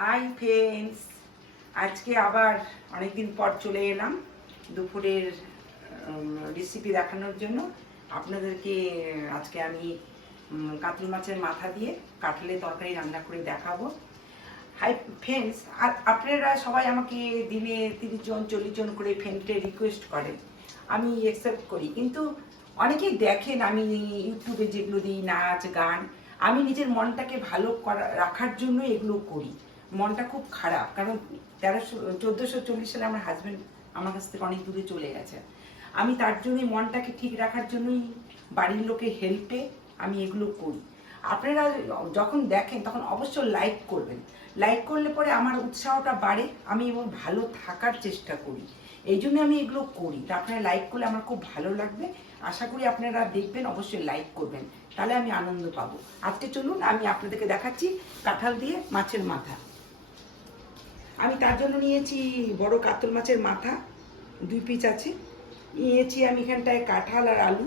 Hi friends, আজকে আবার অনেকদিন পর চলে এলাম দুপুরের রেসিপি দেখানোর জন্য আপনাদেরকে। আজকে আমি কাতল মাছের মাথা দিয়ে কাঁঠালের তরকারি রান্না করে দেখাবো। হাই ফ্রেন্ডস, আর আপনারা সবাই আমাকে দিনে 30 জন 40 জন করে ফ্রেন্ডকে রিকোয়েস্ট করেন, আমি অ্যাকসেপ্ট করি, কিন্তু অনেকেই দেখেন আমি ইউটিউবে যেগুলো দিই, নাচ গান, আমি নিজের মনটাকে ভালো রাখার জন্য এগুলো করি। মনটা খুব খারাপ, কারণ 1440 সালে আমার হাজব্যান্ড আমার কাছ থেকে অনেক দূরে চলে গেছে। আমি তার জন্যই মনটাকে ঠিক রাখার জন্যই বাড়ির লোকের হেল্পে আমি এগুলো করি। আপনারা যখন দেখেন তখন অবশ্যই লাইক করবেন। লাইক করলে পরে আমার উৎসাহটা বাড়ে, আমি এবং ভালো থাকার চেষ্টা করি, এই জন্য আমি এগুলো করি। তা আপনারা লাইক করলে আমার খুব ভালো লাগবে। আশা করি আপনারা দেখবেন, অবশ্যই লাইক করবেন, তাহলে আমি আনন্দ পাবো। আজকে চলুন আমি আপনাদেরকে দেখাচ্ছি কাঁঠাল দিয়ে মাছের মাথা। আমি তার জন্য নিয়েছি বড় কাতল মাছের মাথা 2 পিস আছে, নিয়েছি আমি এখানটায় কাঁঠাল আর আলু,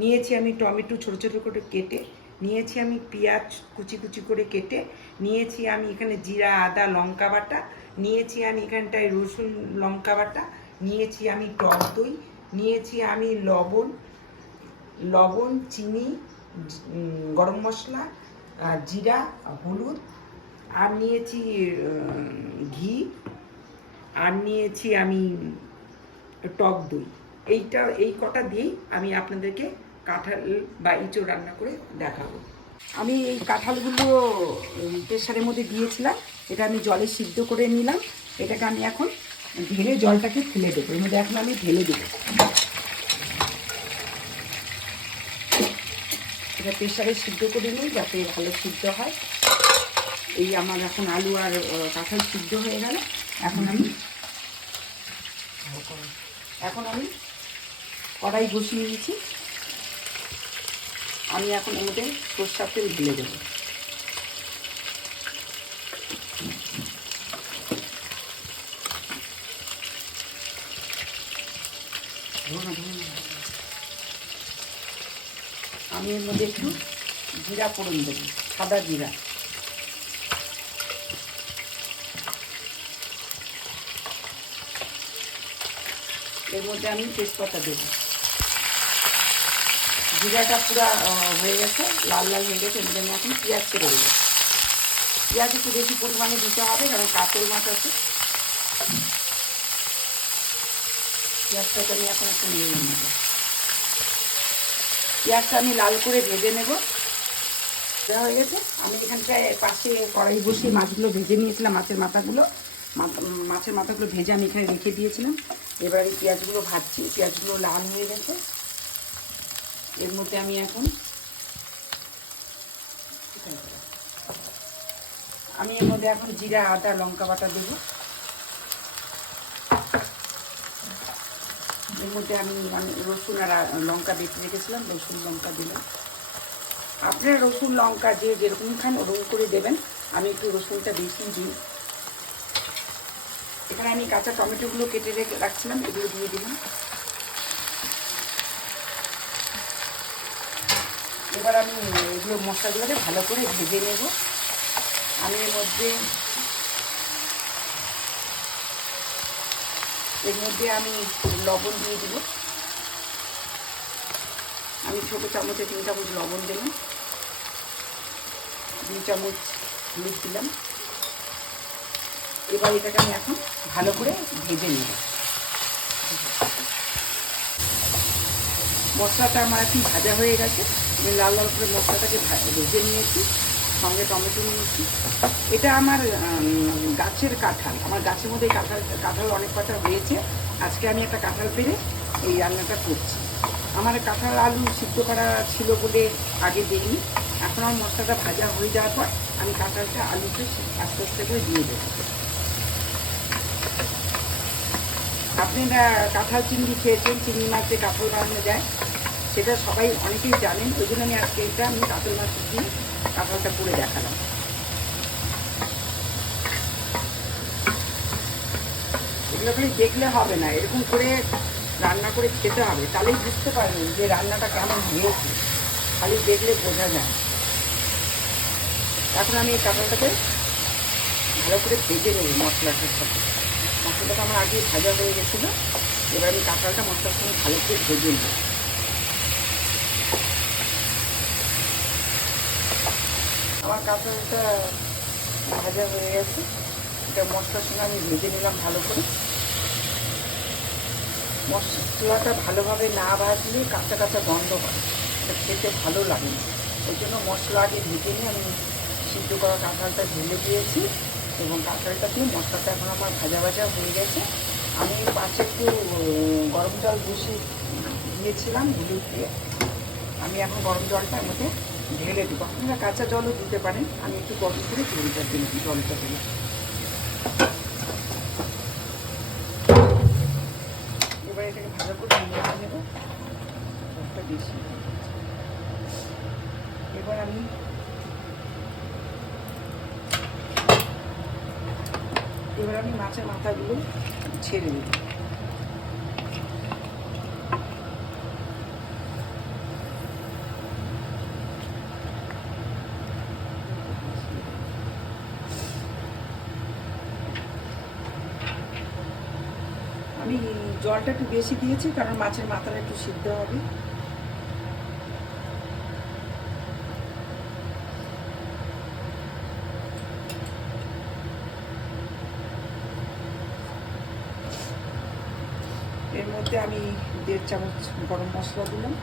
নিয়েছি আমি টমেটো ছোটো ছোটো করে কেটে, নিয়েছি আমি পেঁয়াজ কুচি কুচি করে কেটে, নিয়েছি আমি এখানে জিরা আদা লঙ্কা বাটা, নিয়েছি আমি এখানটায় রসুন লঙ্কা বাটা, নিয়েছি আমি টক দই, নিয়েছি আমি লবণ চিনি গরম মশলা জিরা হলুদ, আর নিয়েছি ঘি, আর নিয়েছি আমি টক দই। এই কটা দিয়েই আমি আপনাদেরকে কাঁঠাল বা ইঁচড় রান্না করে দেখাবো। আমি এই কাঁঠালগুলো প্রেসারের মধ্যে দিয়েছিলাম, এটা আমি জলে সিদ্ধ করে নিলাম। এটাকে আমি এখন ঢেলে জলটাকে ফেলে দেবো, এর মধ্যে এখন আমি ঢেলে দেবো। এটা প্রেসারে সিদ্ধ করে নিই যাতে ভালো সিদ্ধ হয়। এই আমার এখন আলু আর কাঁঠাল সিদ্ধ হয়ে গেল। এখন আমি কড়াই বসিয়ে দিয়েছি। আমি এখন এর মধ্যে সরষের তেল ঢেলে দেবো। আমি এর মধ্যে একটু জিরা ফোড়ন দেবো, সাদা জিরা। এর মধ্যে আমি তেজপাতা দেবো। জিরাটা পুরো হয়ে গেছে, লাল লাল হয়ে গেছে। এর মধ্যে আমি এখন পেঁয়াজ ছেড়ে দেবো। পেঁয়াজ একটু বেশি পরিমাণে দিতে হবে, কারণ কাতল মাছ আছে। পেঁয়াজটাকে আমি এখন একটু নিয়ে নেব। পেঁয়াজটা আমি লাল করে ভেজে নেব। দেওয়া হয়ে গেছে। আমি এখানটায় পাশে কড়াই বসিয়ে মাছগুলো ভেজে নিয়েছিলাম। মাছের মাথাগুলো ভেজে আমি এখানে রেখে দিয়েছিলাম। এবার আমি পেঁয়াজগুলো ভাজছি। পেঁয়াজগুলো লাল হয়ে গেছে। এর মধ্যে আমি এখন জিরা আদা লঙ্কা বাটা দেবো। এর মধ্যে আমি রসুন আর লঙ্কা বেটে রেখেছিলাম, রসুন লঙ্কা দিলাম। আপনারা রসুন লঙ্কা যে যেরকম খান ওরকম করে দেবেন। আমি একটু রসুনটা বেশি দিই। এখানে আমি কাঁচা টমেটোগুলো কেটে রাখছিলাম, এগুলো দিয়ে দিলাম। এবার আমি এগুলো মশলাগুলোকে ভালো করে ভেজে নেব। আমি এর মধ্যে আমি লবণ দিয়ে দেব। আমি ছোটো চামচে 3 চামচ লবণ দিলাম, 2 চামচ হলুদ দিলাম। এবার এটাকে আমি এখন ভালো করে ভেজে নেব। মশলাটা আমার এখন ভাজা হয়ে গেছে। আমি লাল লাল করে মশলাটাকে ভেজে নিয়েছি, সঙ্গে টমেটো নিয়েছি। এটা আমার গাছের কাঁঠাল, আমার গাছের মধ্যে কাঁঠাল অনেক কটা হয়েছে। আজকে আমি একটা কাঁঠাল পেরে এই রান্নাটা করছি। আমার কাঁঠাল আলু সিদ্ধ করা ছিল বলে আগে দিইনি। এখন আমার মশলাটা ভাজা হয়ে যাওয়ার পর আমি কাঁঠালটা আলুতে আস্তে আস্তে করে দিয়ে দেবো। আপনারা কাঁঠাল চিংড়ি খেয়েছেন, চিংড়ি মাছে কাঁঠাল বানানো যায়, সেটা সবাই অনেকেই জানেন। ওই জন্য আমি আজকে আমি কাতল মাছ দিয়ে কাঁঠালটা করে দেখালাম। এগুলো খালি দেখলে হবে না, এরকম করে রান্না করে খেতে হবে, তাহলেই বুঝতে পারবেন যে রান্নাটা কেমন হয়েছে। খালি দেখলে বোঝা যায়। এখন আমি এই কাঁঠালটাকে ভালো করে ভেজে নেব মশলাটার সাথে। মশলাটা আমার আগে ভাজা হয়ে গেছিলো, এবার আমি কাঁঠালটা মশলার সঙ্গে ভালো করে ভেজে নেব। আমার কাঁঠালটা ভাজা হয়ে গেছে, এটা মশলার সঙ্গে আমি ভেজে নিলাম ভালো করে। মশলাটা ভালোভাবে না ভাজলে কাঁচা কাঁচা গন্ধ হয়, এটা খেতে ভালো লাগে না। ওই জন্য মশলা আগে ভেজে নিয়ে আমি সিদ্ধ করা কাঁঠালটা ঢেলে দিয়েছি এবং কাঁঠালটা দিয়ে মশলাটা এখন আমার ভাজা ভাজা হয়ে গেছে। আমি পাশে একটু গরম জল বসিয়ে দিয়েছিলাম হলুদ দিয়ে, আমি এখন গরম জলটা এর মধ্যে ঢেলে দেবো। আপনারা কাঁচা জলও দিতে পারেন, আমি একটু গরম করে জলটা দিলাম। এবার এটাকে ভালো করে নিয়ে নেব, জলটা বেশি। এবার আমি মাছের মাথাগুলো ছেড়ে দেব। আমি জলটা একটু বেশি দিয়েছি কারণ মাছের মাথাটা একটু সিদ্ধ হবে। এর মধ্যে আমি 1.5 চামচ গরম মশলা দিলাম,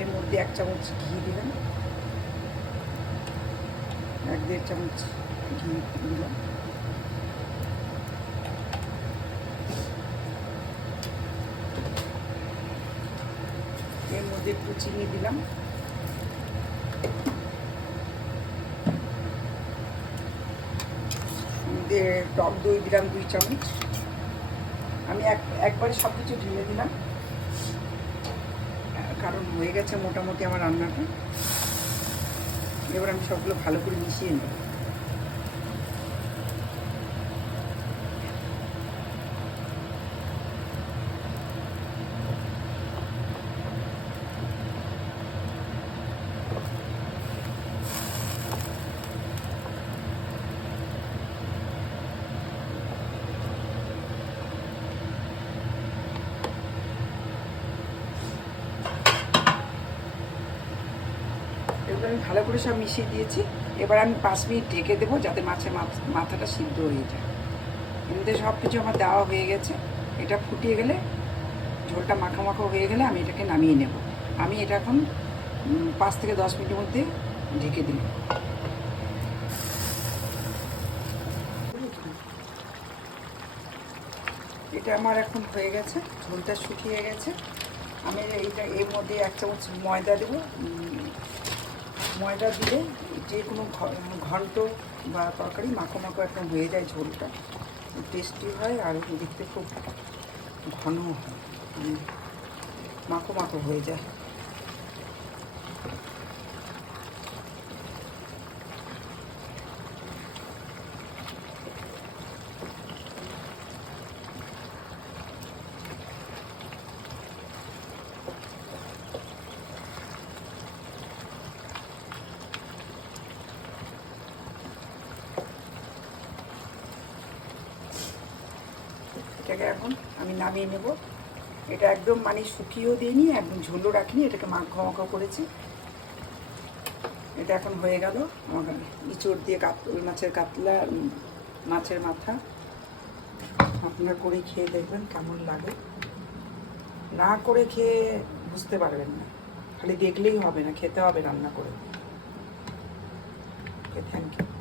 এর মধ্যে 1 চামচ ঘি দিলাম, 1-1.5 চামচ ঘি দিলাম, এর মধ্যে একটু চিনি দিলাম, টক দই দিলাম 2 চামচ। আমি একবারে সব কিছু ঢেলে দিলাম কারণ হয়ে গেছে মোটামুটি আমার রান্নাটা। এবার আমি সবগুলো ভালো করে মিশিয়ে নেব। এগুলো আমি ভালো করে সব মিশিয়ে দিয়েছি। এবার আমি 5 মিনিট ঢেকে দেবো যাতে মাছের মাথাটা সিদ্ধ হয়ে যায়। এমনিতে সব কিছু আমার দেওয়া হয়ে গেছে। এটা ফুটিয়ে গেলে, ঝোলটা মাখা মাখা হয়ে গেলে আমি এটাকে নামিয়ে নেব। আমি এটা এখন 5 থেকে 10 মিনিটের মধ্যে ঢেকে দিই। এটা আমার এখন হয়ে গেছে, ঝোলটা শুকিয়ে গেছে। আমি এর মধ্যে 1 চামচ ময়দা দেবো। ময়দা দিলে যে কোনো ঘন্ট বা তরকারি মাখো মাখো একদম হয়ে যায়, ঝোলটা টেস্টি হয় আর দেখতে খুব ঘন হয়, মাখো মাখো হয়ে যায়। এটাকে এখন আমি নামিয়ে নেব। এটা একদম মানে শুকিয়েও দিইনি, একদম ঝোলও রাখিনি, এটাকে মাখো মাখো করেছি। এটা এখন হয়ে গেল আমার ইঁচড় দিয়ে ওই মাছের মাথা। আপনারা করে খেয়ে দেখবেন কেমন লাগে। না করে খেয়ে বুঝতে পারবেন না, খালি দেখলেই হবে না, খেতে হবে রান্না করে। Thank you.